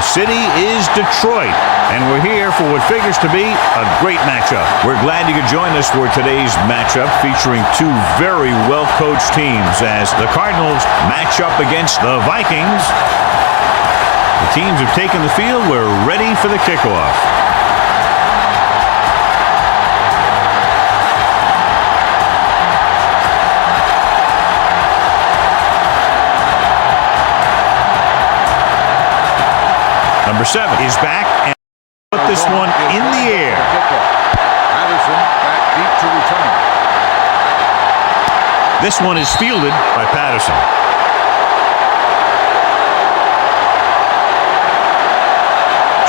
The city is Detroit, and we're here for what figures to be a great matchup. We're glad you could join us for today's matchup featuring two very well-coached teams as the Cardinals match up against the Vikings. The teams have taken the field. We're ready for the kickoff. Number 7 is back and put this one in the air. Patterson back deep to return. This one is fielded by Patterson.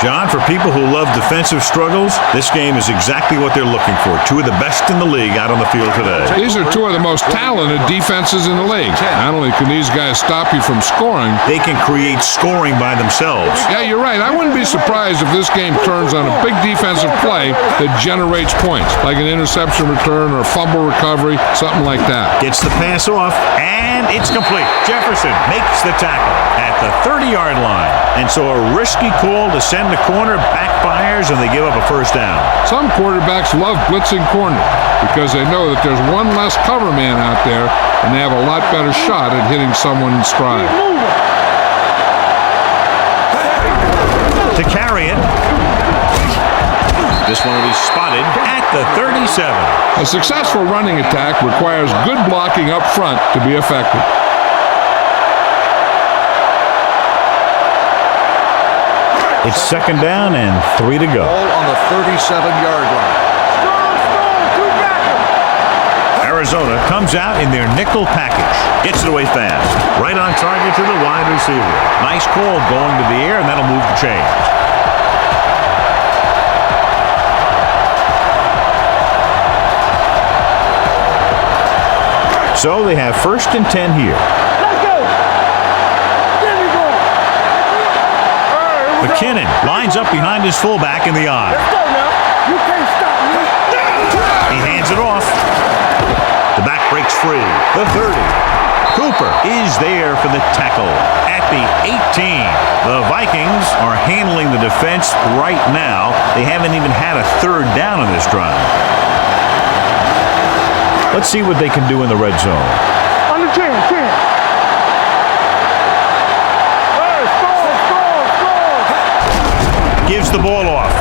John, for people who love defensive struggles, this game is exactly what they're looking for. Two of the best in the league out on the field today. These are two of the most talented defenses in the league. Not only can these guys stop you from scoring, they can create scoring by themselves. Yeah, you're right. I wouldn't be surprised if this game turns on a big defensive play that generates points, like an interception return or a fumble recovery, something like that. Gets the pass off, and it's complete. Jefferson makes the tackle at the 30-yard line. And so a risky call to send the corner backfires, and they give up a first down. Some quarterbacks love blitzing corners because they know that there's one less cover man out there, and they have a lot better shot at hitting someone in stride. To carry it. This one will be spotted at the 37. A successful running attack requires good blocking up front to be effective. It's second down and 3 to go. Ball on the 37-yard line. Arizona comes out in their nickel package. Gets it away fast. Right on target to the wide receiver. Nice call going to the air, and that'll move the chains. So they have first and 10 here. McKinnon lines up behind his fullback in the eye. Let's go now. You can't stop me. He hands it off. The back breaks free. The 30. Cooper is there for the tackle at the 18. The Vikings are handling the defense right now. They haven't even had a third down in this drive. Let's see what they can do in the red zone. On the 10. Gives the ball off.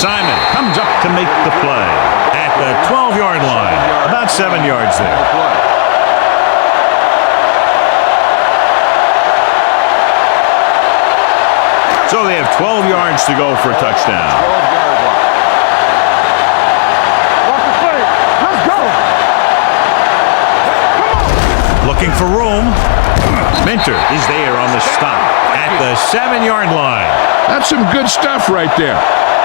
Simon comes up to make the play at the 12-yard line. About 7 yards there. So they have 12 yards to go for a touchdown. Let's go. Looking for room. Minter is there on the stop at the 7-yard line. That's some good stuff right there.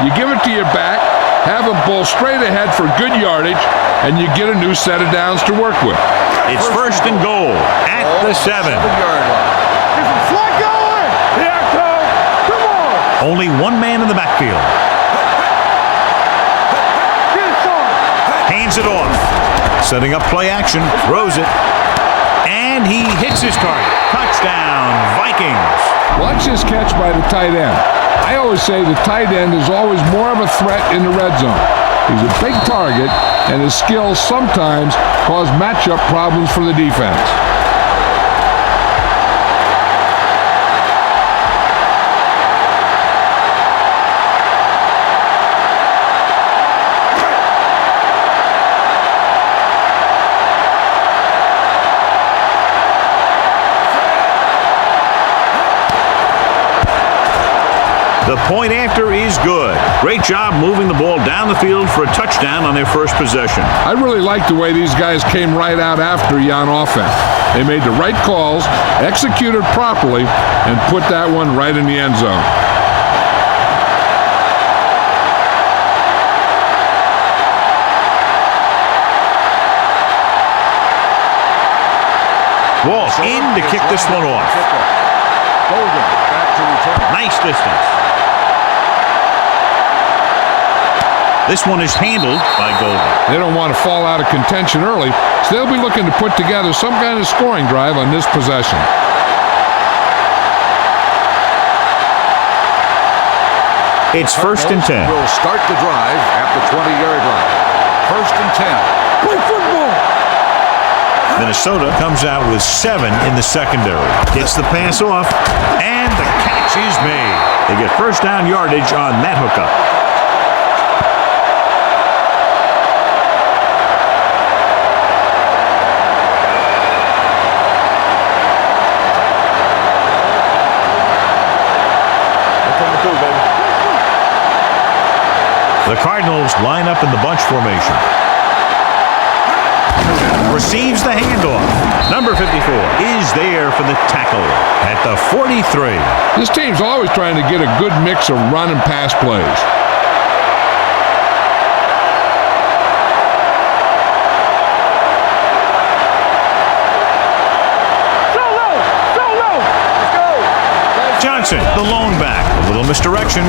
You give it to your back, have him pull straight ahead for good yardage, and you get a new set of downs to work with. It's first and goal at the 7. Slide going. Here it comes. Come on. Only one man in the backfield. Get it, son. Hands it off. Setting up play action. Throws it. And he hits his target. Touchdown, Vikings. Watch this catch by the tight end. I always say the tight end is always more of a threat in the red zone. He's a big target, and his skills sometimes cause matchup problems for the defense. The point after is good. Great job moving the ball down the field for a touchdown on their first possession. I really like the way these guys came right out after you on offense. They made the right calls, executed properly, and put that one right in the end zone. Wall in to kick this one off. Golden back to return. Nice distance. This one is handled by Golden. They don't want to fall out of contention early, so they'll be looking to put together some kind of scoring drive on this possession. It's 1st and 10. Will start the drive at the 20-yard line. 1st and 10. Play football. Minnesota comes out with 7 in the secondary. Gets the pass off, and the catch is made. They get first down yardage on that hookup. The Cardinals line up in the bunch formation. Receives the handoff. Number 54 is there for the tackle at the 43. This team's always trying to get a good mix of run and pass plays. Johnson, the lone back. A little misdirection.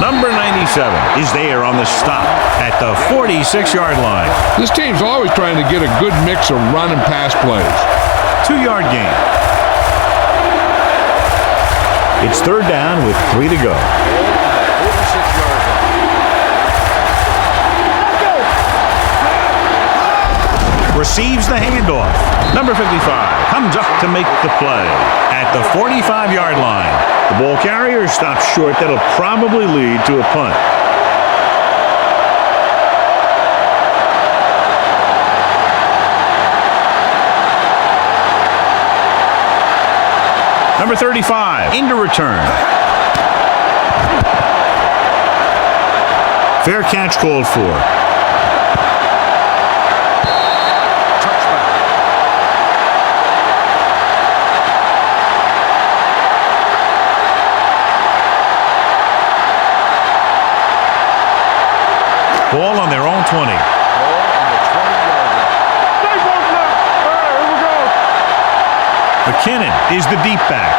Number 97 is there on the stop at the 46-yard line. This team's always trying to get a good mix of run and pass plays. 2-yard gain. It's 3rd down with 3 to go. 46-yard line. Receives the handoff. Number 55 comes up to make the play at the 45-yard line. The ball carrier stops short. That'll probably lead to a punt. Number 35 into return. Fair catch called for. Ball on their own 20. Ball on the 20-yard line. Stay close now. All right, here we go. McKinnon is the deep back.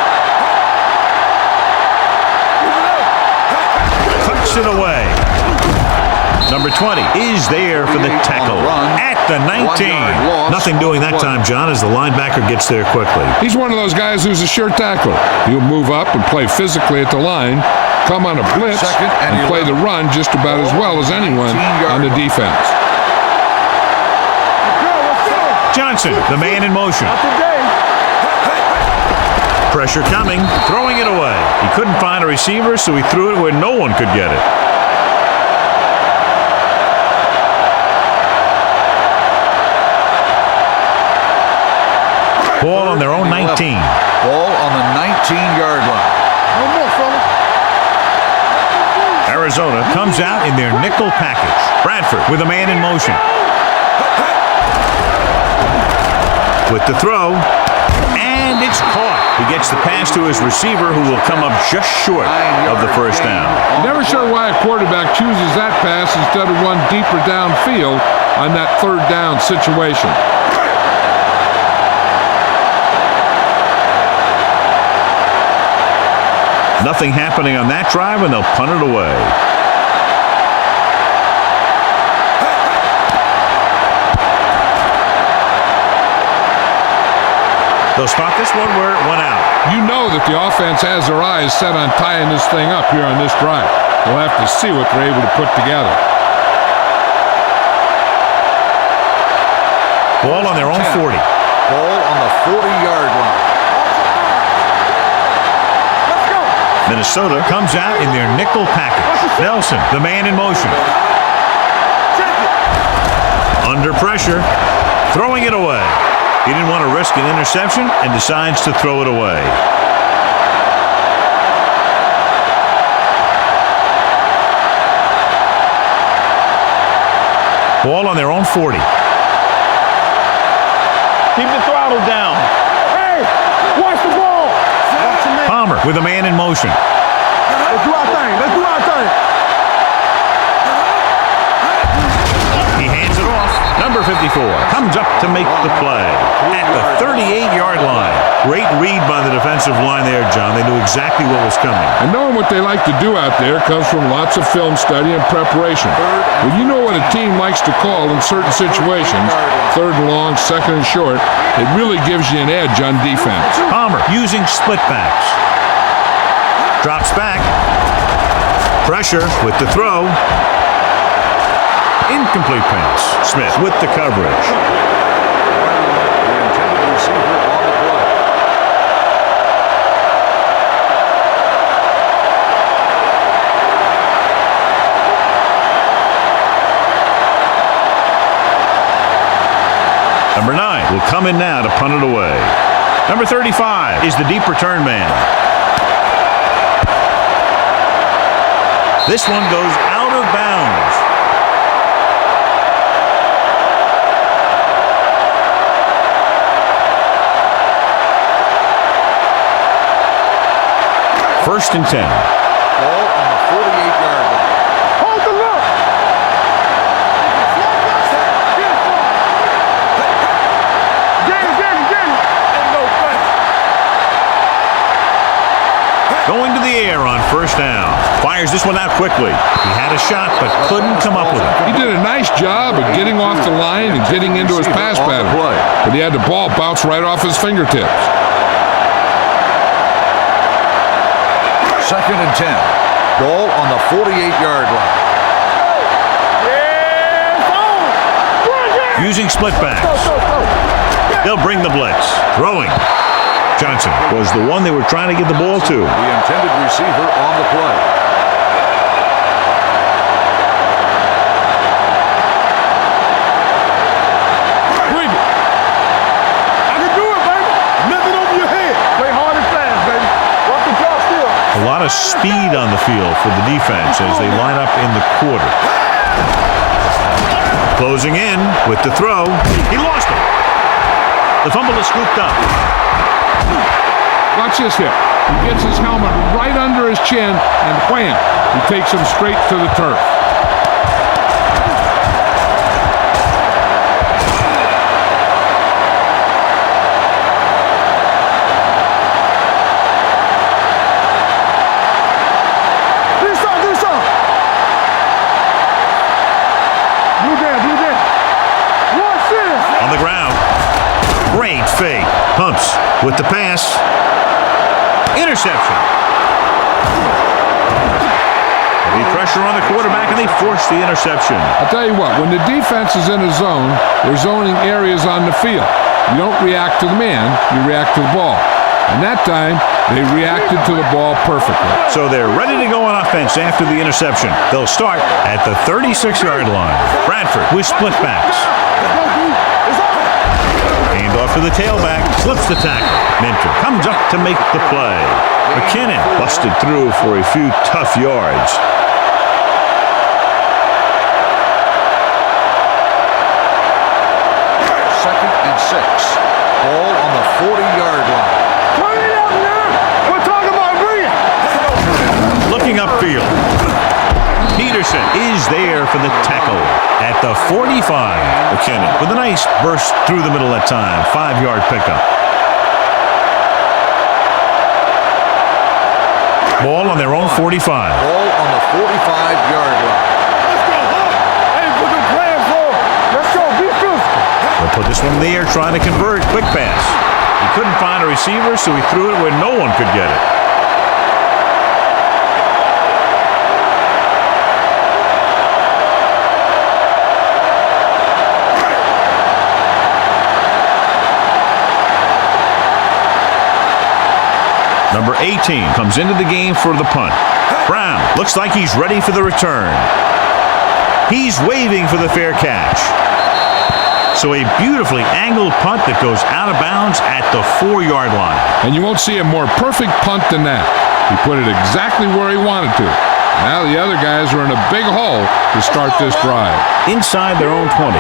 Tucks it away. Number 20 is there for the tackle at the 19. Nothing doing that time, John, as the linebacker gets there quickly. He's one of those guys who's a sure tackler. He'll move up and play physically at the line, come on a blitz, and play the run just about as well as anyone on the defense. Johnson, the man in motion. Pressure coming, throwing it away. He couldn't find a receiver, so he threw it where no one could get it. Ball on their own 19. Ball on the 19-yard line. No more, fellas. Arizona comes out in their nickel package. Bradford with a man in motion. With the throw, and it's caught. He gets the pass to his receiver, who will come up just short of the first down. Never sure why a quarterback chooses that pass instead of one deeper downfield on that 3rd down situation. Nothing happening on that drive, and they'll punt it away. They'll start this one where it went out. You know that the offense has their eyes set on tying this thing up here on this drive. We'll have to see what they're able to put together. Ball on their own 40. Ball on the 40-yard line. Minnesota comes out in their nickel package. Nelson, the man in motion. Under pressure, throwing it away. He didn't want to risk an interception and decides to throw it away. Ball on their own 40. Keep the throttle down. Hey, watch the ball. Palmer with a man in motion. Let's do our thing. Let's do our thing. He hands it off. Number 54 comes up to make the play at the 38-yard line. Great read by the defensive line there, John. They knew exactly what was coming. And knowing what they like to do out there comes from lots of film study and preparation. When you know what a team likes to call in certain situations, 3rd and long, 2nd and short, it really gives you an edge on defense. Palmer using split backs. Drops back. Pressure with the throw. Incomplete pass. Smith with the coverage. The intended receiver on the play. Number 9 will come in now to punt it away. Number 35 is the deep return man. This one goes out of bounds. First and 10. Ball on the 48-yard line. Hold the look. Get it. Going to the air on first down. Fires this one out quickly. He had a shot but couldn't come up with it. He did a nice job of getting off the line and getting into his pass pattern. But he had the ball bounce right off his fingertips. Second and 10. Ball on the 48-yard line. Using split backs. They'll bring the blitz. Throwing. Johnson was the one they were trying to get the ball to. The intended receiver on the play. Bring it. I can do it, baby. Nothing over your head. Play hard and fast, baby. Walk the drop still. A lot of speed on the field for the defense as they line up in the quarter. Closing in with the throw. He lost it. The fumble is scooped up. Watch this hit. He gets his helmet right under his chin, and wham, he takes him straight to the turf. Do something. Blue down. Watch this. On the ground. Great fake. Pumps with the pass. Interception. Heavy pressure on the quarterback, and they force the interception. I'll tell you what, when the defense is in a zone, they're zoning areas on the field. You don't react to the man, you react to the ball. And that time, they reacted to the ball perfectly. So they're ready to go on offense after the interception. They'll start at the 36-yard line. Bradford with split backs. Hand off to the tailback. Slips the tackle. Mentor comes up to make the play. McKinnon busted through for a few tough yards. Second and 6. Ball on the 40-yard line. Turn it up now. We're talking about bring it. Looking upfield. Peterson is there for the tackle at the 45. McKinnon with a nice burst through the middle that time. 5-yard pickup. Ball on their own 45. Ball on the 45-yard line. Let's go, huh? Hey, put them plans for. Let's go. Be physical. They'll put this one in the air trying to convert. Quick pass. He couldn't find a receiver, so he threw it where no one could get it. Number 18 comes into the game for the punt. Brown looks like he's ready for the return. He's waving for the fair catch. So a beautifully angled punt that goes out of bounds at the 4-yard line. And you won't see a more perfect punt than that. He put it exactly where he wanted to. Now the other guys are in a big hole to start this drive. Inside their own 20.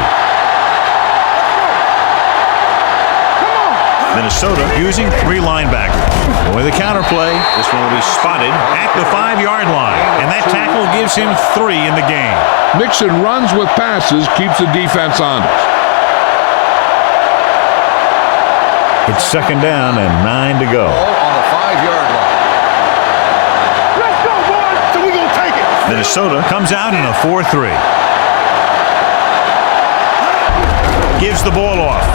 Minnesota using 3 linebackers. With the counterplay, this one will be spotted at the 5-yard line. And that tackle gives him 3 in the game. Mixing runs with passes keeps the defense honest. It's second down and 9 to go. Ball on the 5-yard line. Let's go, boys. So we're going to take it. Minnesota comes out in a 4-3. Gives the ball off.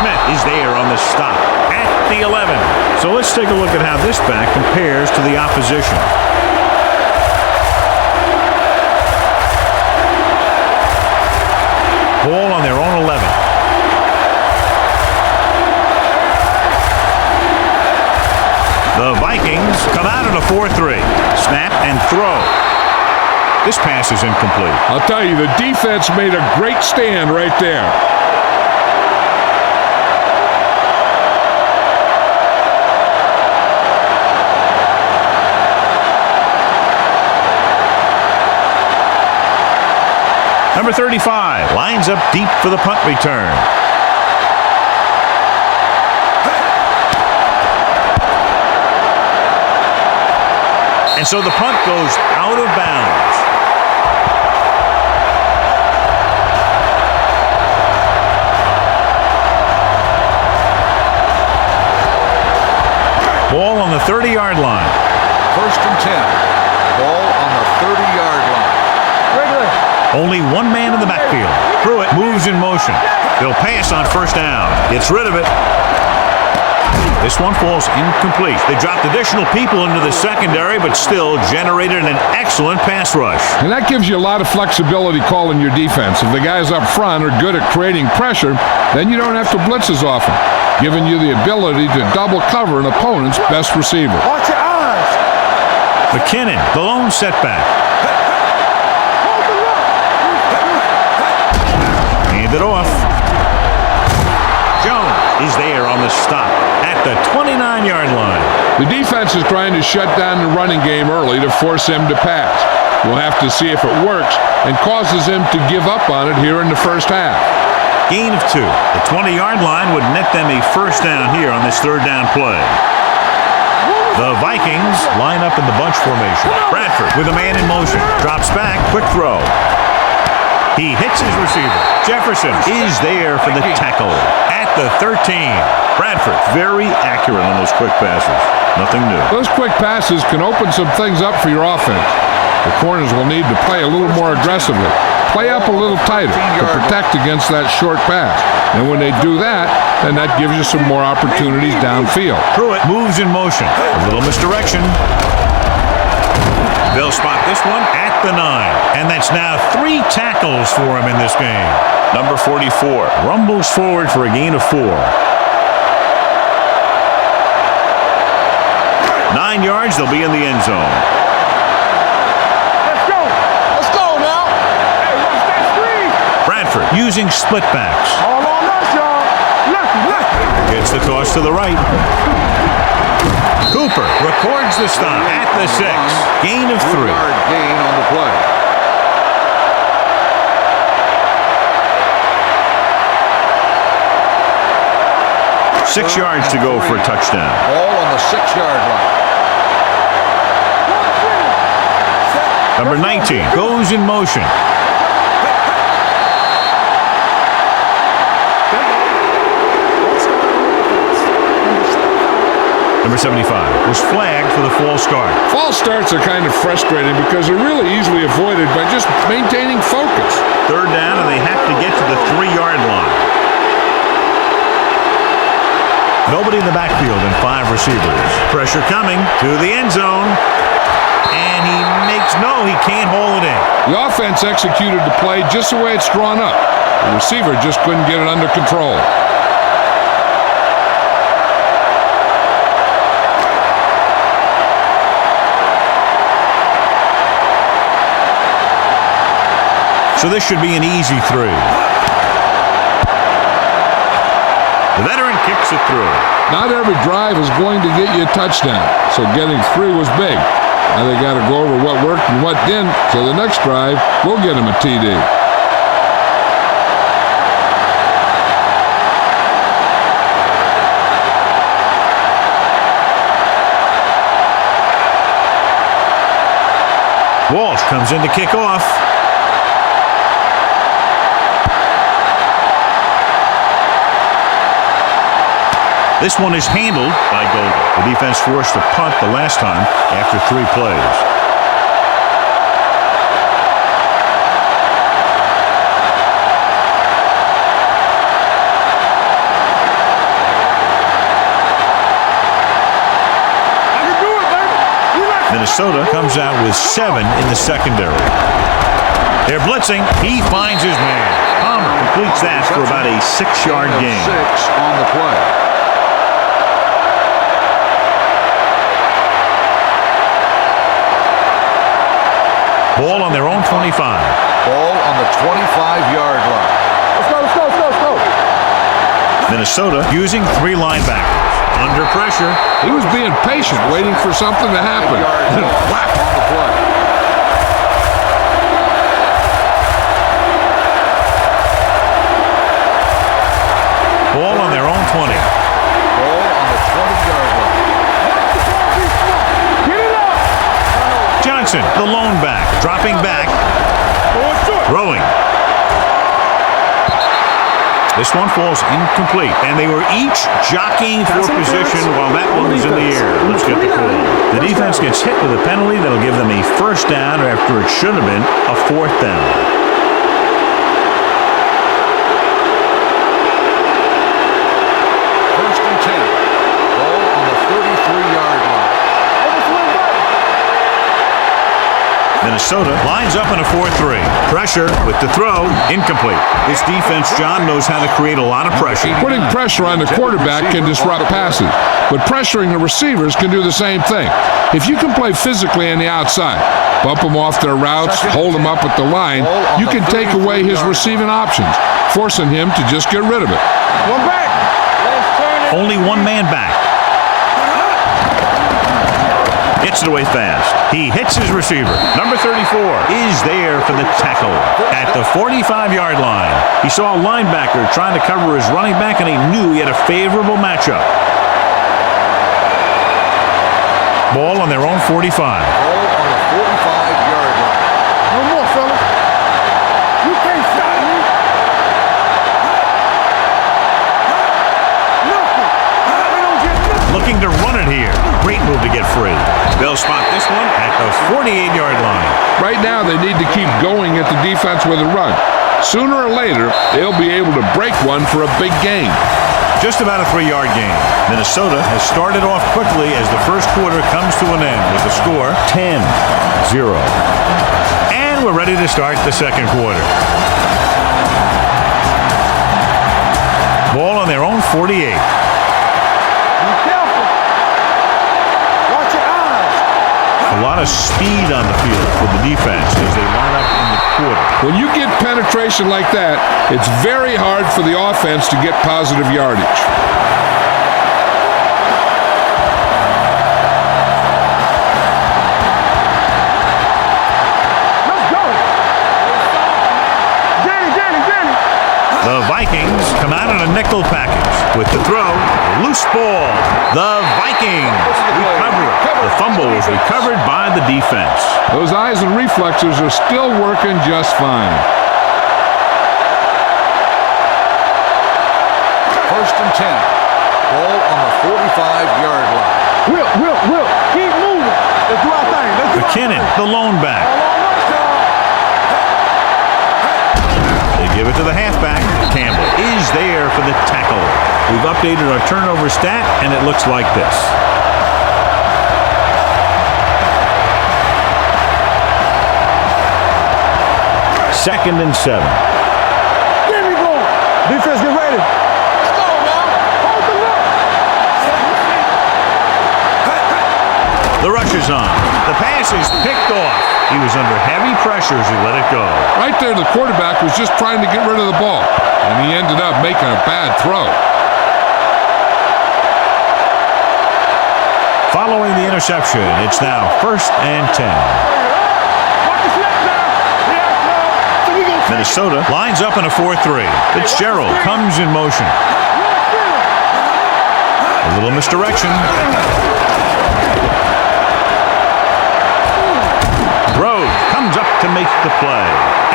Smith is there on the stop at the 11. So let's take a look at how this back compares to the opposition. The Vikings come out in a 4-3. Snap and throw. This pass is incomplete. I'll tell you, the defense made a great stand right there. Number 35 lines up deep for the punt return. And so the punt goes out of bounds. Ball on the 30-yard line. First and 10. Ball on the 30-yard line. Only one man in the backfield. Pruitt moves in motion. They'll pass on first down. Gets rid of it. This one falls incomplete. They dropped additional people into the secondary, but still generated an excellent pass rush. And that gives you a lot of flexibility calling your defense. If the guys up front are good at creating pressure, then you don't have to blitz as often, giving you the ability to double cover an opponent's best receiver. Watch your eyes. McKinnon, the lone setback. Hand it off. Jones is there on the stop at the 29-yard line. The defense is trying to shut down the running game early to force him to pass. We'll have to see if it works and causes him to give up on it here in the first half. Gain of 2. The 20-yard line would net them a first down here on this third down play. The Vikings line up in the bunch formation. Bradford with a man in motion. Drops back. Quick throw. He hits his receiver. Jefferson is there for the tackle at the 13. Bradford very accurate on those quick passes. Nothing new. Those quick passes can open some things up for your offense. The corners will need to play a little more aggressively. Play up a little tighter to protect against that short pass. And when they do that, then that gives you some more opportunities downfield. Pruitt moves in motion. A little misdirection. They'll spot this one at the 9. And that's now 3 tackles for him in this game. Number 44 rumbles forward for a gain of 4. 9 yards, they'll be in the end zone. Let's go. Let's go now. Hey, watch that screen. Bradford using split backs. All on us, y'all. Left. Gets the toss to the right. Cooper records the stop at the 6. Gain of 3. 3-yard gain on the play. Six yards to go for a touchdown. Ball on the 6-yard line. Number 19 goes in motion. Number 75 was flagged for the false start. False starts are kind of frustrating because they're really easily avoided by just maintaining focus. Third down, and they have to get to the 3-yard line. Nobody in the backfield and 5 receivers. Pressure coming to the end zone. And he can't hold it in. The offense executed the play just the way it's drawn up. The receiver just couldn't get it under control. So this should be an easy 3. The veteran kicks it through. Not every drive is going to get you a touchdown, so getting 3 was big. Now they got to go over what worked and what didn't, so the next drive will get him a TD. Walsh comes in to kick off. This one is handled by Golden. The defense forced to punt the last time after 3 plays. I can do it, baby. Minnesota comes out with 7 in the secondary. They're blitzing. He finds his man. Palmer completes that for about a 6-yard gain. 6 on the play. Ball on their own 25. Ball on the 25-yard line. Let's go, let's go, let's go, let's go. Minnesota using 3 linebackers. Under pressure. He was being patient, waiting for something to happen. And whack. On the play. Ball on their own 20. Ball on the 20-yard line. Get it up. Johnson, the lone back, dropping back, throwing. This one falls incomplete, and they were each jockeying for position while that one was in the air. Let's get the call. The defense gets hit with a penalty that'll give them a first down after it should have been a 4th down. First and 10. Ball on the 33-yard line. Minnesota lines up in a 4-3. Pressure with the throw, incomplete. This defense, John, knows how to create a lot of pressure. Putting pressure on the quarterback can disrupt passes, but pressuring the receivers can do the same thing. If you can play physically on the outside, bump them off their routes, hold them up at the line, you can take away his receiving options, forcing him to just get rid of it. One back. Only one man back. Gets it away fast. He hits his receiver. Number 34 is there for the tackle at the 45-yard line. He saw a linebacker trying to cover his running back, and he knew he had a favorable matchup. Ball on their own 45. Ball on the 45-yard line. No more, fella. You can't stop me. Nothing. I don't get nothing. Looking to run it here. Great move to get free. They'll spot this one at the 48-yard line. Right now, they need to keep going at the defense with a run. Sooner or later, they'll be able to break one for a big gain. Just about a 3-yard gain. Minnesota has started off quickly as the first quarter comes to an end with the score 10-0. And we're ready to start the second quarter. Ball on their own 48. Be careful. Watch your eyes. A lot of speed on the field for the defense as they line up in the quarter. When you get penetration like that, it's very hard for the offense to get positive yardage. Let's go. Get it, get it, get it. The Vikings come out in a nickel package with the throw. Loose ball. The Vikings recover it. The fumble was recovered by the defense. Those eyes and reflexes are still working just fine. First and 10. Ball on the 45-yard line. Will. Keep moving. Let's do our thing. Let's do our McKinnon, thing. the lone back. They give it to the halfback. Campbell is there for the tackle. We've updated our turnover stat, and it looks like this. Second and 7. Get me going. Defense, get ready. Let's go, man. Hold the look. The rush is on. The pass is picked off. He was under heavy pressure as he let it go. Right there, the quarterback was just trying to get rid of the ball, and he ended up making a bad throw. Following the interception, it's now 1st and 10. Watch the snap now. Yeah, no. So we gonna Minnesota lines up in a 4-3. Fitzgerald comes in motion. A little misdirection. Rhodes comes up to make the play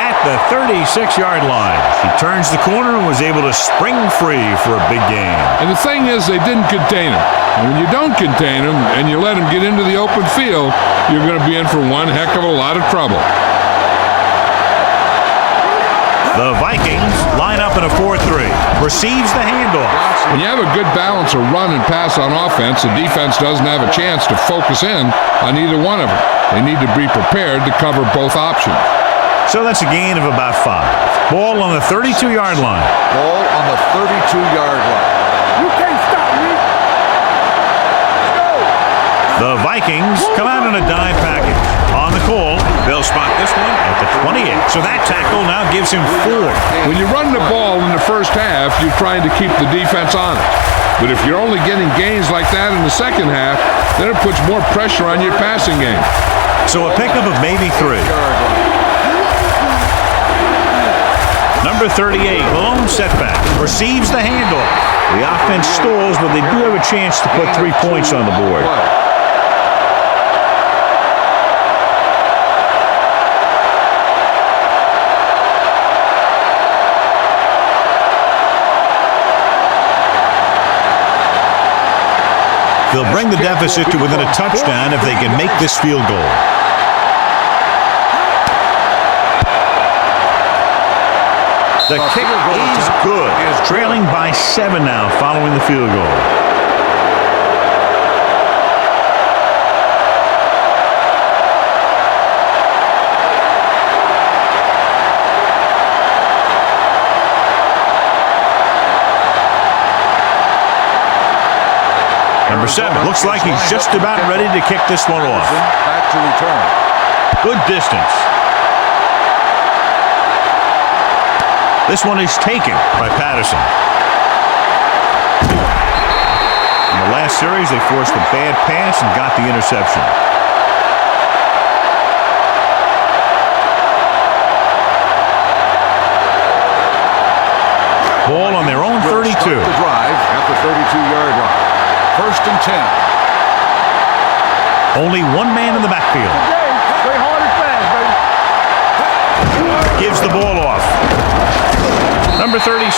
at the 36-yard line. He turns the corner and was able to spring free for a big gain. And the thing is, they didn't contain him. And when you don't contain him and you let him get into the open field, you're going to be in for one heck of a lot of trouble. The Vikings line up in a 4-3. Receives the handoff. When you have a good balance of run and pass on offense, the defense doesn't have a chance to focus in on either one of them. They need to be prepared to cover both options. So that's a gain of about 5. Ball on the 32-yard line. Ball on the 32-yard line. You can't stop me. Let's go. The Vikings come out in a dime package. On the call, they'll spot this one at the 28. So that tackle now gives him 4. When you run the ball in the first half, you're trying to keep the defense on it. But if you're only getting gains like that in the second half, then it puts more pressure on your passing game. So a pickup of maybe 3. Number 38, lone setback, receives the handoff. The offense stalls, but they do have a chance to put 3 points on the board. They'll bring the deficit to within a touchdown if they can make this field goal. The kick is good. Trailing by 7 now following the field goal. Number 7 looks like he's just about ready to kick this one off. Back to return. Good distance. This one is taken by Patterson. In the last series, they forced a bad pass and got the interception. Ball on their own 32. The drive at the 32-yard line. First and 10. Only one man in the backfield. Play hard and fast, baby. Gives the ball off. Number 36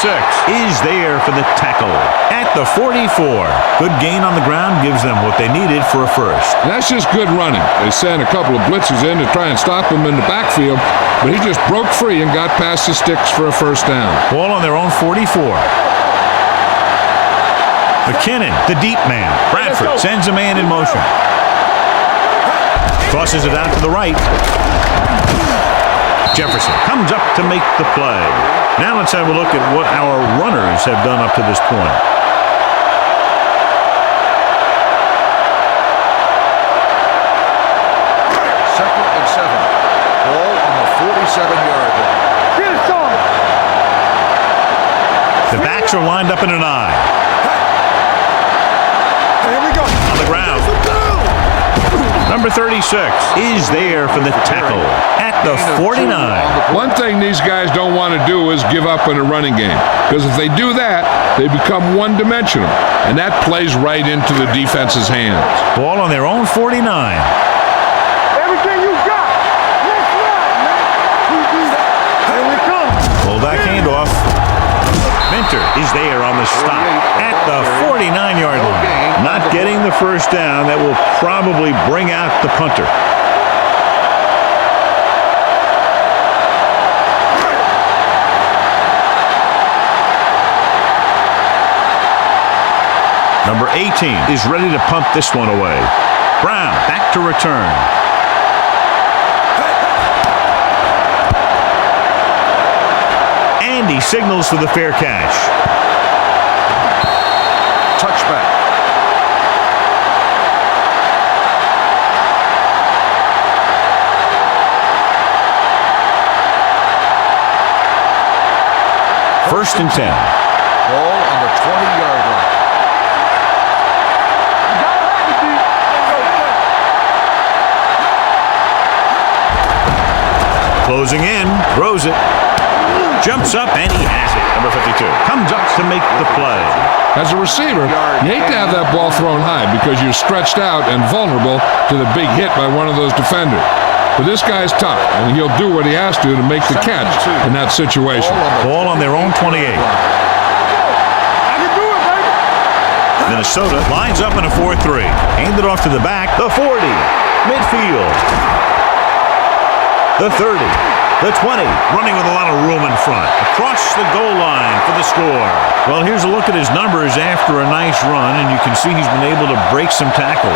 is there for the tackle at the 44. Good gain on the ground gives them what they needed for a first. And that's just good running. They sent a couple of blitzes in to try and stop him in the backfield, but he just broke free and got past the sticks for a first down. Ball on their own 44. McKinnon, the deep man. Bradford sends a man in motion. Tosses it out to the right. Jefferson comes up to make the play. Now let's have a look at what our runners have done up to this point. Second and 7. Ball on the 47-yard line. Get it, son. The backs are lined up in an eye. Here we go. On the ground. Number 36 is there for the tackle at the 49. One thing these guys don't want to do is give up in a running game, because if they do that, they become one-dimensional, and that plays right into the defense's hands. Ball on their own 49. Everything you got. Let's ride, man. Here we come. Fullback handoff. Minter is there on the stop at the 49-yard line. Not getting the first down. That will probably bring out the punter. Number 18 is ready to punt this one away. Brown back to return. And he signals for the fair catch. Touchback. First and 10. Ball on the 20-yard line. Closing in, throws it, jumps up, and he has it. Number 52 comes up to make the play. As a receiver, you hate to have that ball thrown high because you're stretched out and vulnerable to the big hit by one of those defenders. But this guy's tough, and he'll do what he has to make the catch in that situation. Ball on their own 28. I can do it, baby. Minnesota lines up in a 4-3. Handed off to the back, the 40. Midfield. The 30. The 20. Running with a lot of room in front. Across the goal line for the score. Well, here's a look at his numbers after a nice run, and you can see he's been able to break some tackles.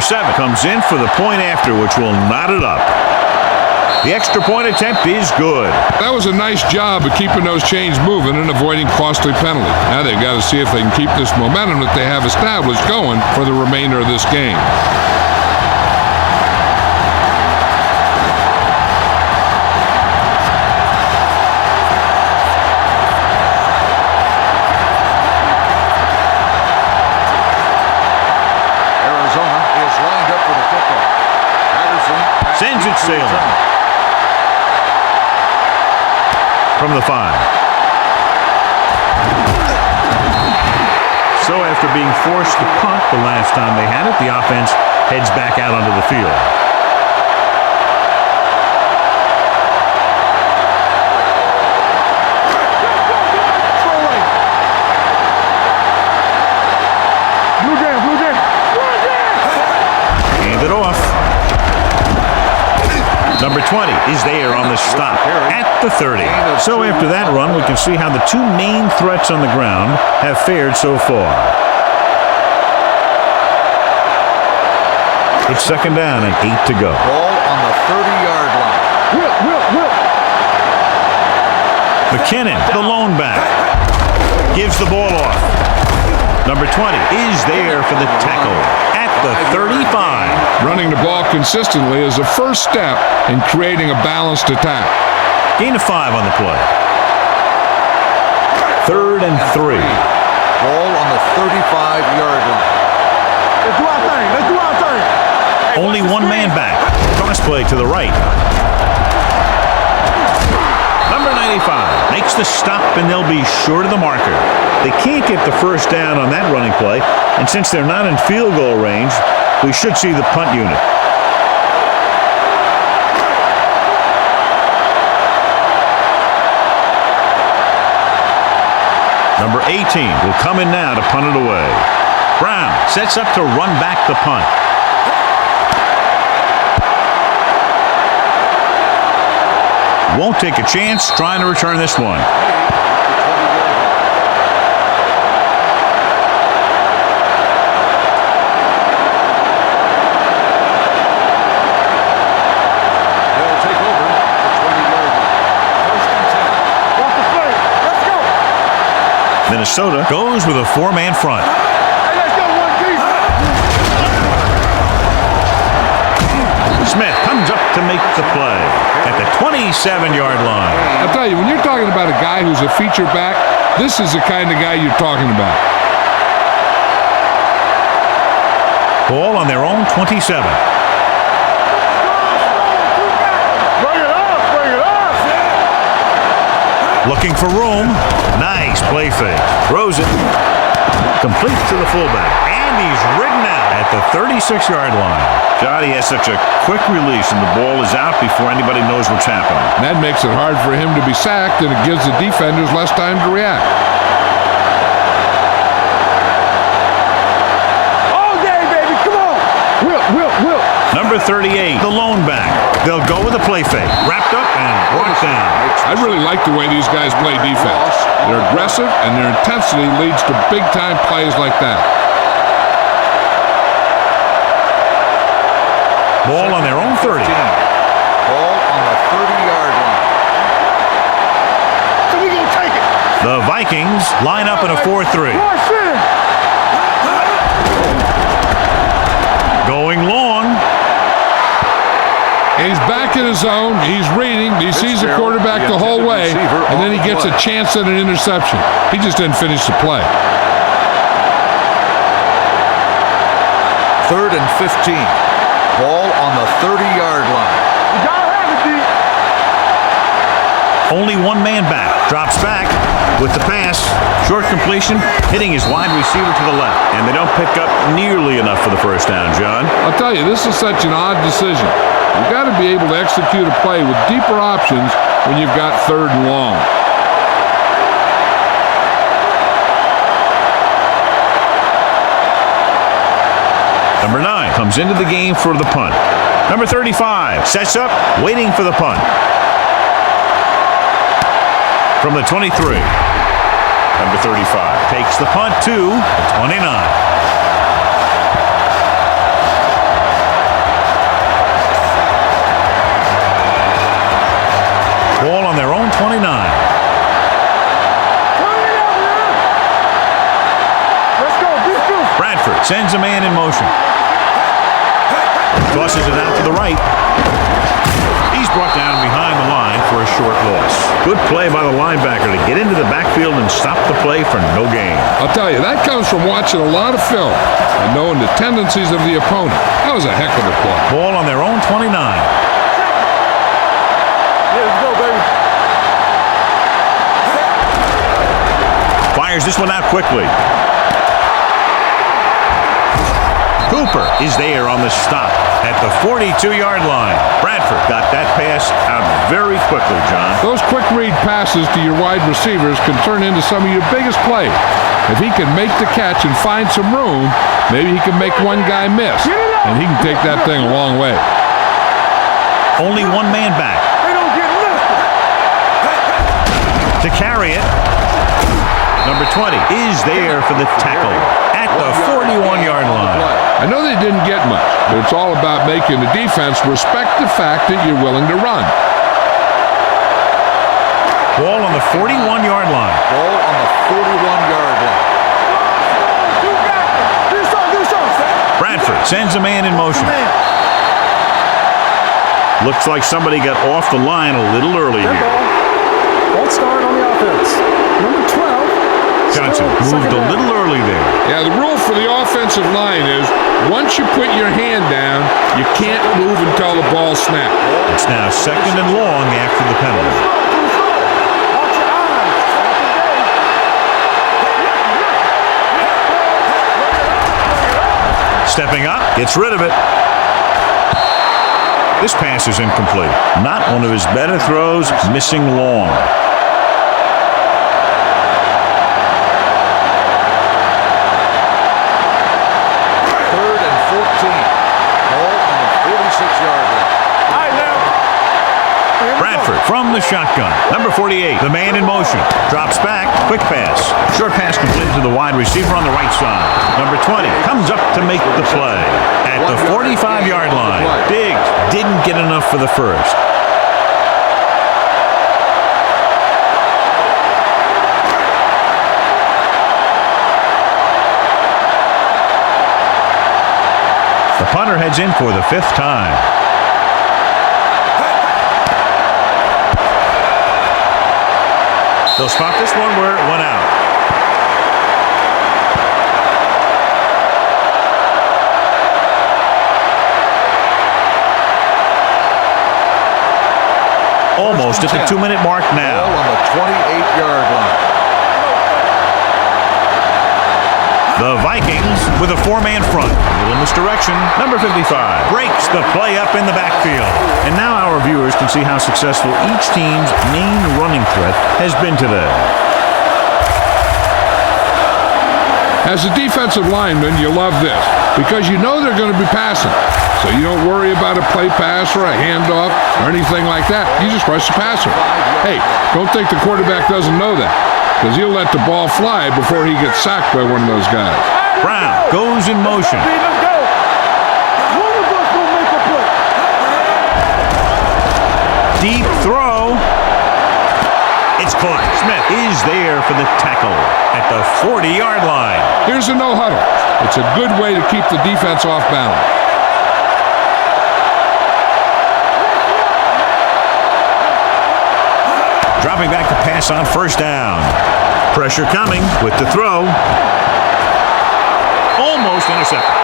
Number 7 comes in for the point after, which will knot it up. The extra point attempt is good. That was a nice job of keeping those chains moving and avoiding costly penalties. Now they've got to see if they can keep this momentum that they have established going for the remainder of this game. Sends it sailing. From the 5. So after being forced to punt the last time they had it, the offense heads back out onto the field. Hand it off. Number 20 is there on the stop at the 30. So after that run, we can see how the two main threats on the ground have fared so far. It's second down and 8 to go. Ball on the 30-yard line. McKinnon, the lone back, gives the ball off. Number 20 is there for the tackle at the 35. Running the ball consistently is the first step in creating a balanced attack. Gain of 5 on the play. 3rd and 3. Ball on the 35-yard line. Let's do our thing. Let's do our thing. Only one man back. Cross play to the right. Number 95 makes the stop, and they'll be short of the marker. They can't get the first down on that running play, and since they're not in field goal range, we should see the punt unit. Number 18 will come in now to punt it away. Brown sets up to run back the punt. Won't take a chance trying to return this one. Minnesota goes with a 4-man front. Smith comes up to make the play at the 27-yard line. I'll tell you, when you're talking about a guy who's a feature back, this is the kind of guy you're talking about. Ball on their own 27. Looking for room. Nice play fake. Throws it. Complete to the fullback. And he's ridden out at the 36-yard line. Johnny has such a quick release, and the ball is out before anybody knows what's happening. And that makes it hard for him to be sacked, and it gives the defenders less time to react. All day, baby. Come on. Will. Number 38, the lone back. They'll go with a play fake. Wrapped up and brought down. I really like the way these guys play defense. They're aggressive, and their intensity leads to big-time plays like that. Ball on their own 30. Ball on the 30-yard line. So we gonna take it. The Vikings line up in a 4-3. Going long. He's back in his zone. He's reading. He sees the quarterback the whole way, and then he gets a chance at an interception. He just didn't finish the play. 3rd and 15. Ball on the 30-yard line. You gotta have it, D. Only one man back. Drops back with the pass. Short completion, hitting his wide receiver to the left. And they don't pick up nearly enough for the first down, John. I'll tell you, this is such an odd decision. You've got to be able to execute a play with deeper options when you've got 3rd and long. Number 9 comes into the game for the punt. Number 35 sets up, waiting for the punt. From the 23. Number 35 takes the punt to the 29. sends a man in motion. Tosses it out to the right. He's brought down behind the line for a short loss. Good play by the linebacker to get into the backfield and stop the play for no gain. I'll tell you, that comes from watching a lot of film and knowing the tendencies of the opponent. That was a heck of a play. Ball on their own 29. Let's go, baby. Fires this one out quickly. Cooper is there on the stop at the 42-yard line. Bradford got that pass out very quickly, John. Those quick read passes to your wide receivers can turn into some of your biggest plays. If he can make the catch and find some room, maybe he can make one guy miss, and he can take that thing a long way. Only one man back. They don't get nothing. To carry it, number 20 is there for the tackle at the 41-yard line. I know they didn't get much, but it's all about making the defense respect the fact that you're willing to run. Ball on the 41-yard line. Ball on the 41-yard line. Do something. Bradford sends a man in motion. Looks like somebody got off the line a little early here. Ball start on the offense. Number 12. Johnson moved a little early there. Yeah, the rule for the offensive line is once you put your hand down, you can't move until the ball snaps. It's now second and long after the penalty. Watch your eyes. Stepping up, gets rid of it. This pass is incomplete. Not one of his better throws, missing long. From the shotgun. Number 48, the man in motion. Drops back. Quick pass. Short pass completed to the wide receiver on the right side. Number 20 comes up to make the play. At the 45-yard line. Diggs didn't get enough for the first. The punter heads in for the fifth time. They'll spot this one where it went out. Almost at the 2-minute mark now. Ball on the 28-yard line. The Vikings with a 4-man front. In this direction, number 55 breaks the play up in the backfield. And now our viewers can see how successful each team's main running threat has been today. As a defensive lineman, you love this because you know they're going to be passing. So you don't worry about a play pass or a handoff or anything like that. You just rush the passer. Hey, don't think the quarterback doesn't know that because he'll let the ball fly before he gets sacked by one of those guys. Brown goes in motion. Let's go. One of us will make a play. Deep throw. It's caught. Smith is there for the tackle at the 40-yard line. Here's a no huddle. It's a good way to keep the defense off balance. Dropping back to pass on first down. Pressure coming with the throw. Almost intercepted.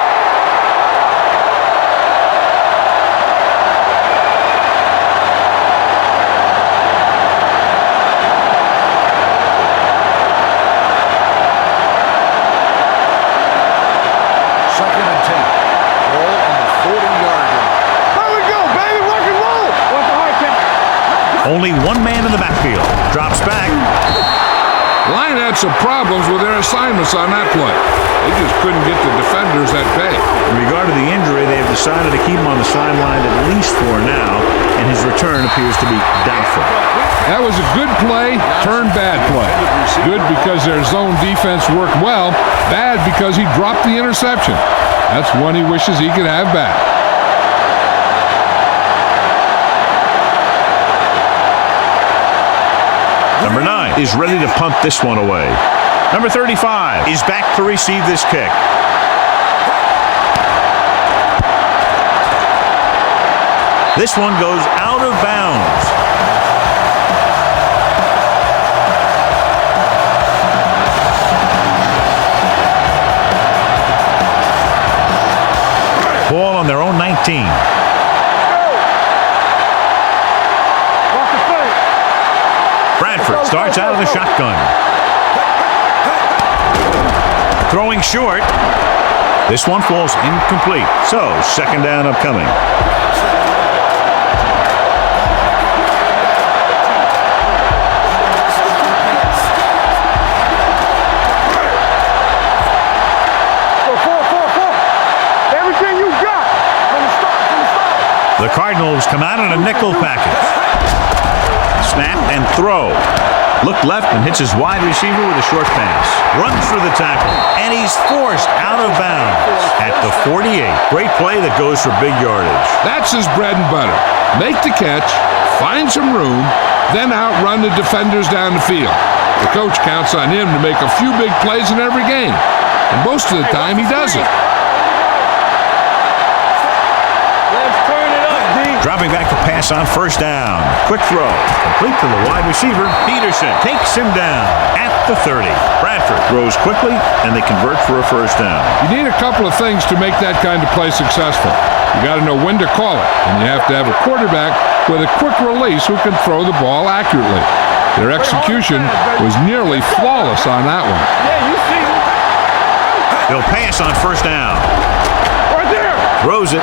Second and 10. Ball on the 40-yard line. There we go, baby. Rock and roll. What's the hard count? Only one man in the backfield. Drops back. Line had some problems with their assignments on that play. They just couldn't get the defenders at bay. In regard to the injury, they have decided to keep him on the sideline at least for now, and his return appears to be doubtful. That was a good play, turned bad play. Good because their zone defense worked well. Bad because he dropped the interception. That's one he wishes he could have back. Number 9 is ready to punt this one away. Number 35 is back to receive this kick. This one goes out of bounds. Ball on their own 19. Bradford starts out of the shotgun. Throwing short. This one falls incomplete. So, second down upcoming. The Cardinals come out in a nickel package. Snap and throw. Look left and hits his wide receiver with a short pass. Runs through the tackle, and he's forced out of bounds at the 48. Great play that goes for big yardage. That's his bread and butter. Make the catch, find some room, then outrun the defenders down the field. The coach counts on him to make a few big plays in every game, and most of the time he does it. Dropping back to pass on first down. Quick throw. Complete to the wide receiver. Peterson takes him down at the 30. Bradford throws quickly, and they convert for a first down. You need a couple of things to make that kind of play successful. You got to know when to call it, and you have to have a quarterback with a quick release who can throw the ball accurately. Their execution was nearly flawless on that one. They'll pass on first down. Right there. Throws it.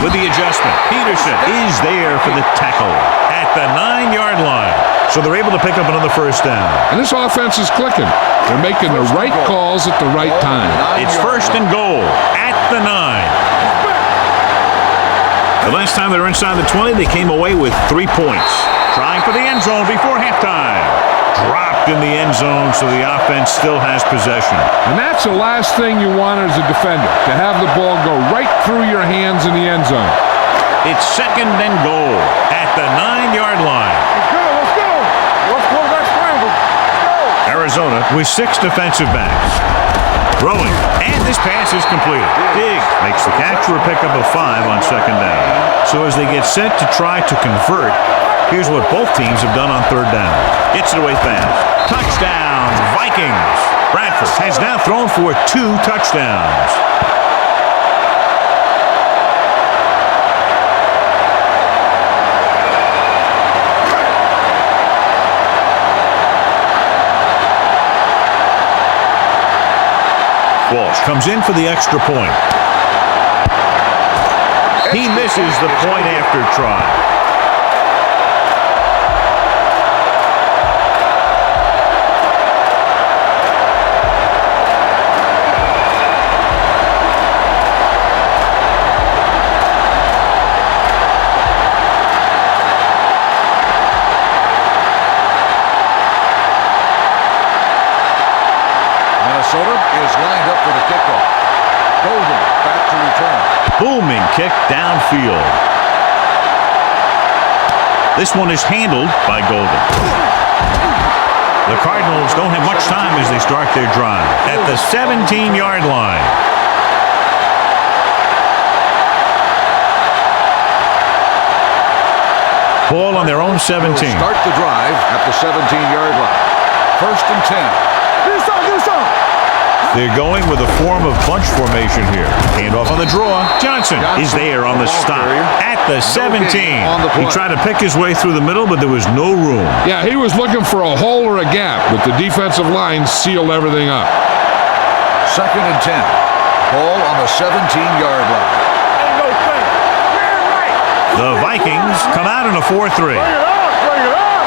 With the adjustment, Peterson is there for the tackle at the 9-yard line. So they're able to pick up another first down. And this offense is clicking. They're making the right calls at the right time. It's first and goal at the 9. The last time they were inside the 20, they came away with 3 points. Trying for the end zone before halftime. Dropped in the end zone, so the offense still has possession. And that's the last thing you want as a defender, to have the ball go right through your hands in the end zone. It's second and goal at the 9-yard line. Let's go. Let's quarterback scramble. Arizona with 6 defensive backs. Throwing, and this pass is completed. Diggs makes the catch for a pickup of 5 on second down. So as they get set to try to convert, here's what both teams have done on third down. Gets it away fast. Touchdown, Vikings. Bradford has now thrown for 2 touchdowns. Walsh comes in for the extra point. He misses the point after try. Minnesota is lined up for the kickoff. Golden back to return. Booming kick downfield. This one is handled by Golden. The Cardinals don't have much time as they start their drive at the 17-yard line. Ball on their own 17. Start the drive at the 17-yard line. First and 10. They're going with a form of bunch formation here. Hand off on the draw. Johnson is there on the stop at the 17. He tried to pick his way through the middle, but there was no room. Yeah, he was looking for a hole or a gap, but the defensive line sealed everything up. Second and 10. Ball on the 17-yard line. The Vikings come out in a 4-3. Bring it up.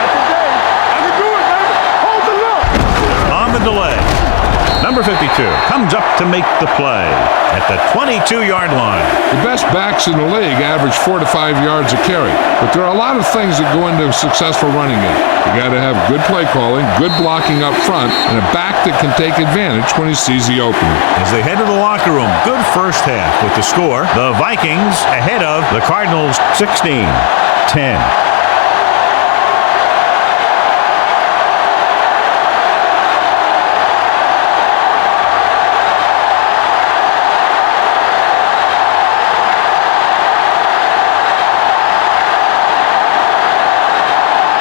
Not today. I can do it, baby. Hold the look. On the delay. Number 52 comes up to make the play at the 22-yard line. The best backs in the league average 4 to 5 yards a carry, but there are a lot of things that go into a successful running game. You got to have good play calling, good blocking up front, and a back that can take advantage when he sees the opening. As they head to the locker room, good first half with the score. The Vikings ahead of the Cardinals 16-10.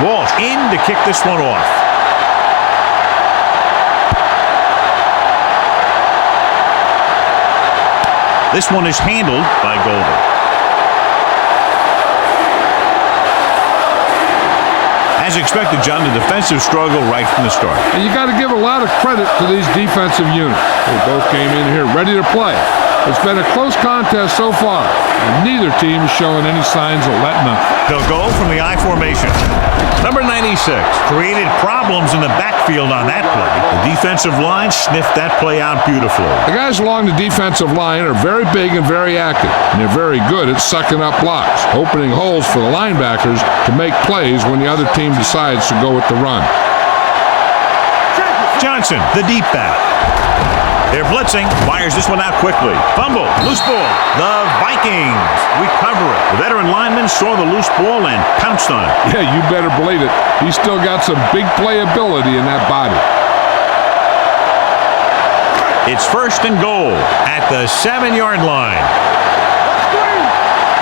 Walsh in to kick this one off. This one is handled by Golden. As expected, John, the defensive struggle right from the start. And you got to give a lot of credit to these defensive units. They both came in here ready to play. It's been a close contest so far, and neither team is showing any signs of letting up. They'll go from the I formation. Number 96 created problems in the backfield on that play. The defensive line sniffed that play out beautifully. The guys along the defensive line are very big and very active, and they're very good at sucking up blocks, opening holes for the linebackers to make plays when the other team decides to go with the run. Johnson, the deep back. They're blitzing, fires this one out quickly. Fumble, loose ball. The Vikings recover it. The veteran lineman saw the loose ball and pounced on it. Yeah, you better believe it. He's still got some big playability in that body. It's first and goal at the 7-yard line.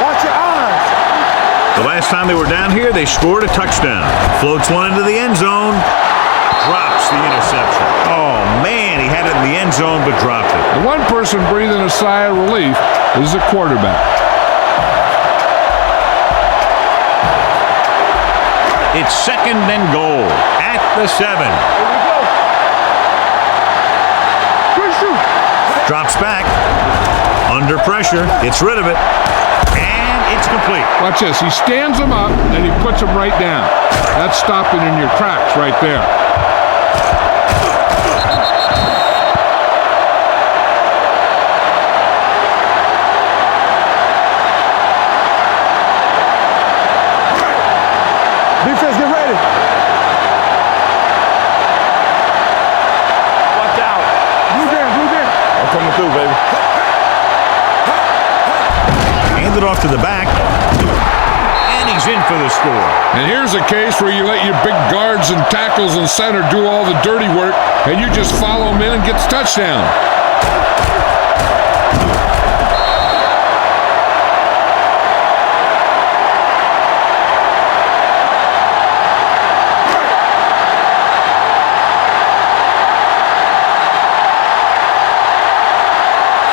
Watch your eyes. The last time they were down here, they scored a touchdown. Floats one into the end zone. Drops the interception. Oh, man, he had it in the end zone but dropped it. The one person breathing a sigh of relief is the quarterback. It's second and goal at the 7. Drops back. Under pressure. Gets rid of it. And it's complete. Watch this. He stands them up and he puts them right down. That's stopping in your tracks right there. Defense, get ready. Watch out. Blue down. I'm coming through, baby. Handed off to the back. And he's in for the score. And here's a case where you let your big guards and tackles and center do all the dirty work, and you just follow them in and get the touchdown.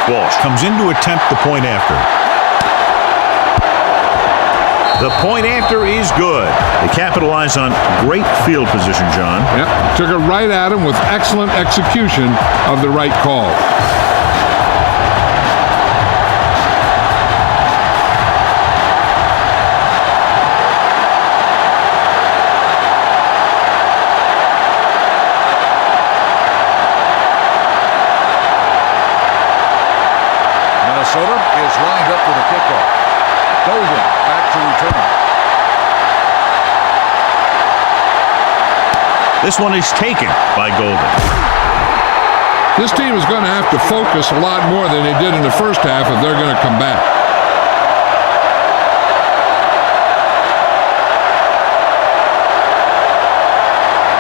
Walsh comes in to attempt the point after. The point after is good. They capitalize on great field position, John. Yep, took it right at him with excellent execution of the right call. Minnesota is lined up for the kickoff. Golden back to return. This one is taken by Golden. This team is going to have to focus a lot more than they did in the first half if they're going to come back.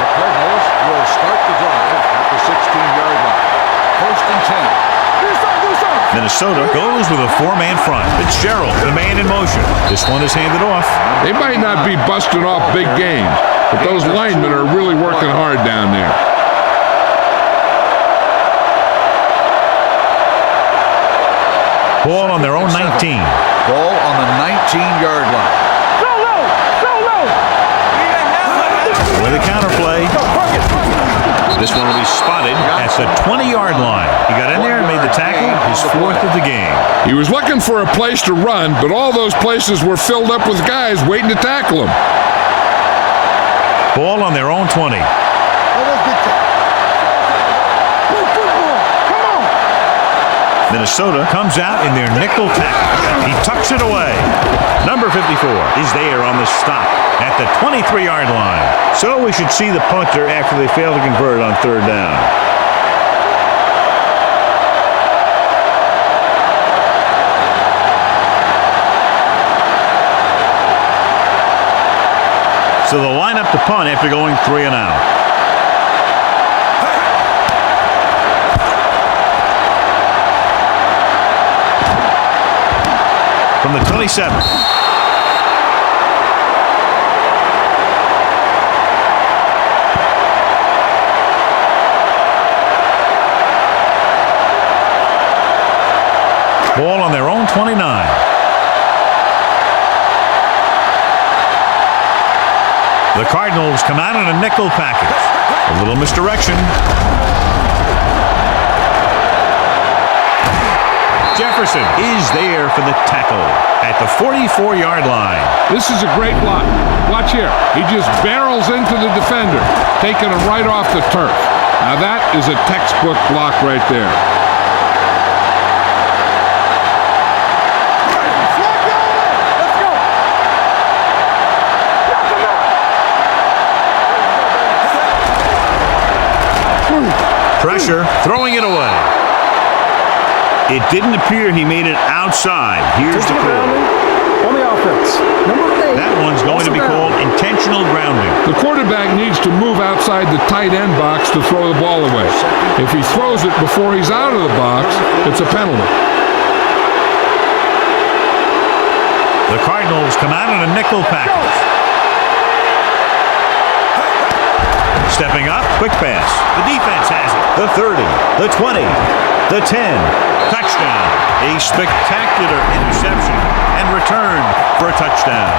The Cardinals will start the drive at the 16-yard line. First and 10. Minnesota goes with a 4-man front. Fitzgerald, the man in motion. This one is handed off. They might not be busting off big games, but those linemen are really working hard down there. Ball on their own 19. Ball on the 19-yard line. With a counterplay. This one will be spotted at the 20-yard line. He got in there and made the tackle, his 4th of the game. He was looking for a place to run, but all those places were filled up with guys waiting to tackle him. Ball on their own 20. Minnesota comes out in their nickel tackle. He tucks it away. Number 54 is there on the stop at the 23-yard line. So we should see the punter after they fail to convert on 3rd down. So they'll line up to punt after going 3 and out. From the 27. 29. The Cardinals come out in a nickel package. A little misdirection. Jefferson is there for the tackle at the 44-yard line. This is a great block. Watch here. He just barrels into the defender, taking him right off the turf. Now that is a textbook block right there. Pressure, throwing it away. It didn't appear he made it outside. Here's the call. On the offense, number 8. That one's going to be called intentional grounding. The quarterback needs to move outside the tight end box to throw the ball away. If he throws it before he's out of the box, it's a penalty. The Cardinals come out in a nickel package. Stepping up, quick pass. The defense has it. The 30, the 20, the 10. Touchdown. A spectacular interception and return for a touchdown.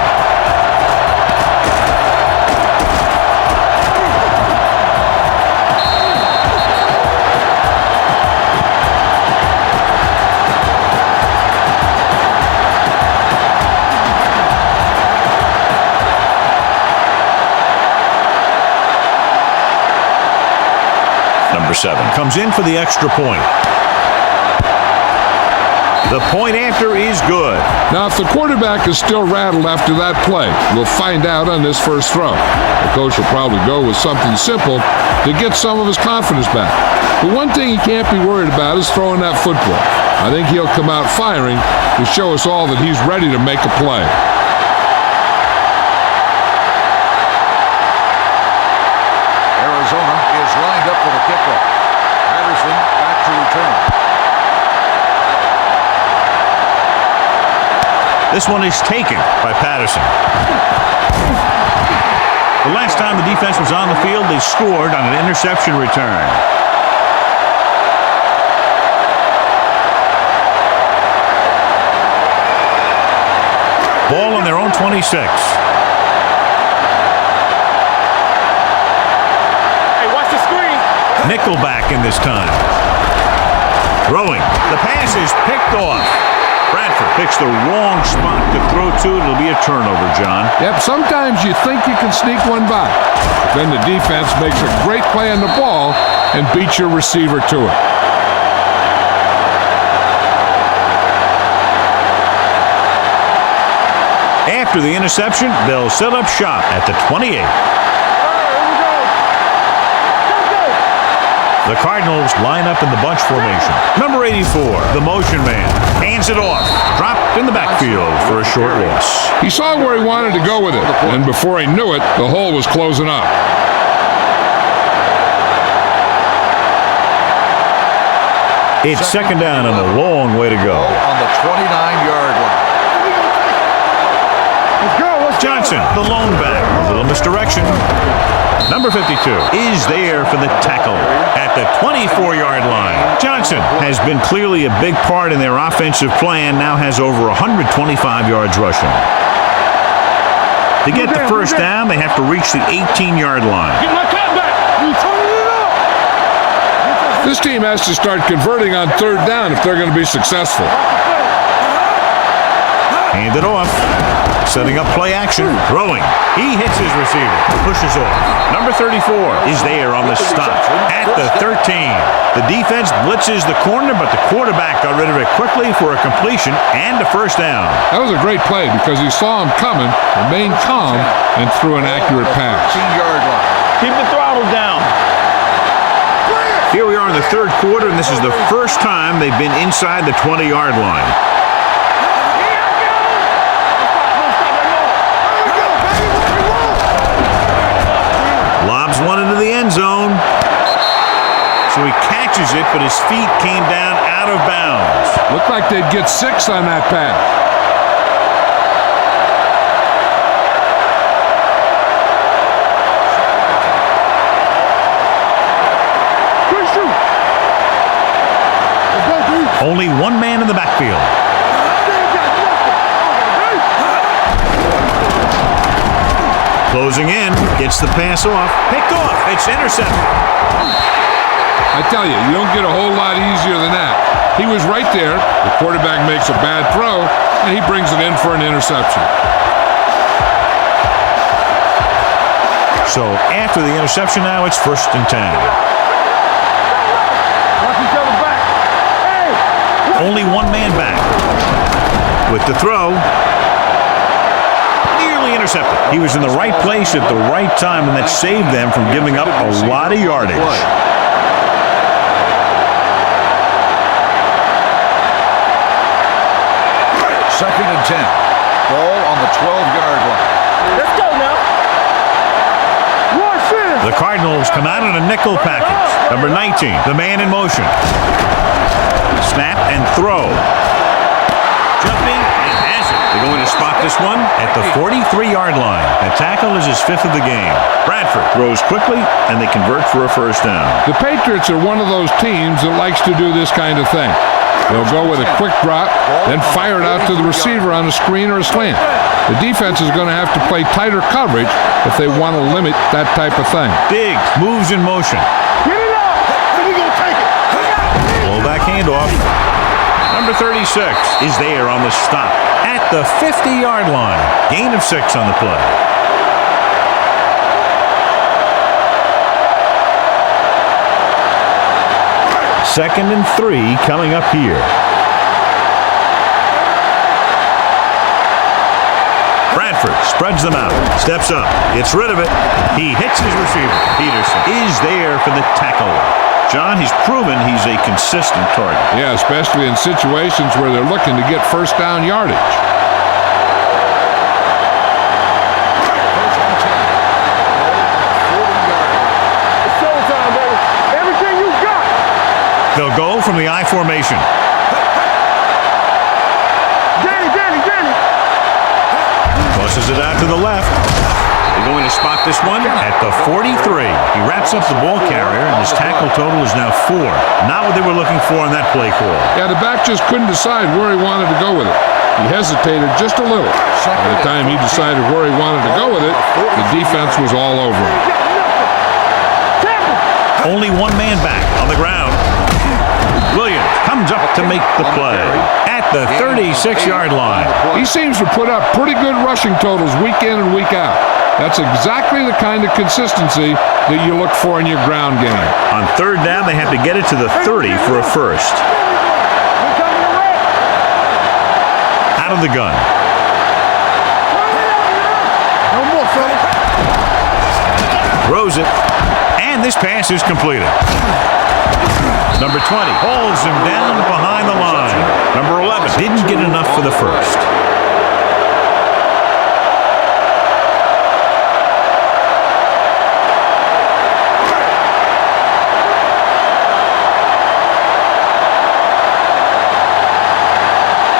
Number 7 comes in for the extra point. The point after is good. Now, if the quarterback is still rattled after that play, we'll find out on this first throw. The coach will probably go with something simple to get some of his confidence back. The one thing he can't be worried about is throwing that football. I think he'll come out firing to show us all that he's ready to make a play. Arizona is lined up for the kickoff. Patterson back to return. This one is taken by Patterson. The last time the defense was on the field, they scored on an interception return. Ball on their own 26. Nickelback in this time. Throwing. The pass is picked off. Bradford picks the wrong spot to throw to. It'll be a turnover, John. Yep, sometimes you think you can sneak one by. Then the defense makes a great play on the ball and beats your receiver to it. After the interception, they'll set up shop at the 28. The Cardinals line up in the bunch formation. Number 84, the motion man, hands it off. Dropped in the backfield for a short loss. He saw where he wanted to go with it, and before he knew it, the hole was closing up. It's second down and a long way to go. On the 29-yard line. Johnson, the lone back. A little misdirection. Number 52 is there for the tackle at the 24-yard line. Johnson has been clearly a big part in their offensive plan, now has over 125 yards rushing. To get the first down, they have to reach the 18-yard line. Get my cat back. You turning it up. This team has to start converting on third down if they're going to be successful. Hand it off. Setting up play action. Throwing. He hits his receiver. Pushes off. Number 34 is there on the stop at the 13. The defense blitzes the corner, but the quarterback got rid of it quickly for a completion and a first down. That was a great play because he saw him coming, remained calm, and threw an accurate pass. 13-yard line. Keep the throttle down. Here we are in the third quarter, and this is the first time they've been inside the 20-yard line. Lobs one into the end zone. So he catches it, but his feet came down out of bounds. Looked like they'd get 6 on that pass. Only one man in the backfield. Closing in. Gets the pass off. Picked off. It's intercepted. I tell you, you don't get a whole lot easier than that. He was right there. The quarterback makes a bad throw, and he brings it in for an interception. So after the interception now, it's 1st and 10. Watch each other back. Hey! Only one man back. With the throw. Nearly intercepted. He was in the right place at the right time, and that saved them from giving up a lot of yardage. 2nd and 10. Ball on the 12-yard line. Let's go now. The Cardinals come out in a nickel package. Number 19, the man in motion. Snap and throw. Jumping and has it. They're going to spot this one at the 43-yard line. The tackle is his 5th of the game. Bradford throws quickly, and they convert for a 1st down. The Patriots are one of those teams that likes to do this kind of thing. They'll go with a quick drop, then fire it out to the receiver on a screen or a slant. The defense is going to have to play tighter coverage if they want to limit that type of thing. Diggs moves in motion. Get it up. Then we gonna take it. Full back handoff. Number 36 is there on the stop at the 50-yard line. Gain of 6 on the play. Second and 3 coming up here. Bradford spreads them out, steps up, gets rid of it. He hits his receiver. Peterson is there for the tackle. John, he's proven he's a consistent target. Yeah, especially in situations where they're looking to get 1st down yardage. 1st and 10. Ball on the 40-yard line. It's showtime, baby. Everything you got. They'll go from the I formation. Danny. Tosses it out to the left. They're going to spot this one at the 43. He wraps up the ball carrier, and his tackle total is now 4. Not what they were looking for in that play call. Yeah, the back just couldn't decide where he wanted to go with it. He hesitated just a little. By the time he decided where he wanted to go with it, the defense was all over him. Only one man back on the ground. Williams comes up to make the play at the 36-yard line. He seems to put up pretty good rushing totals week in and week out. That's exactly the kind of consistency that you look for in your ground game. On 3rd down, they have to get it to the 30 for a 1st. Out of the gun. No more, fella. Throws it. And this pass is completed. Number 20 holds him down behind the line. Number 11 didn't get enough for the 1st.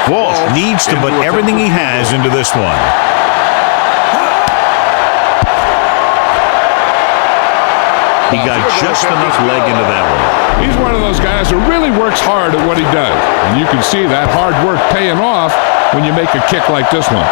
Walsh needs to put everything he has into this one. He got just enough leg into that one. He's one of those guys who really works hard at what he does. And you can see that hard work paying off when you make a kick like this one.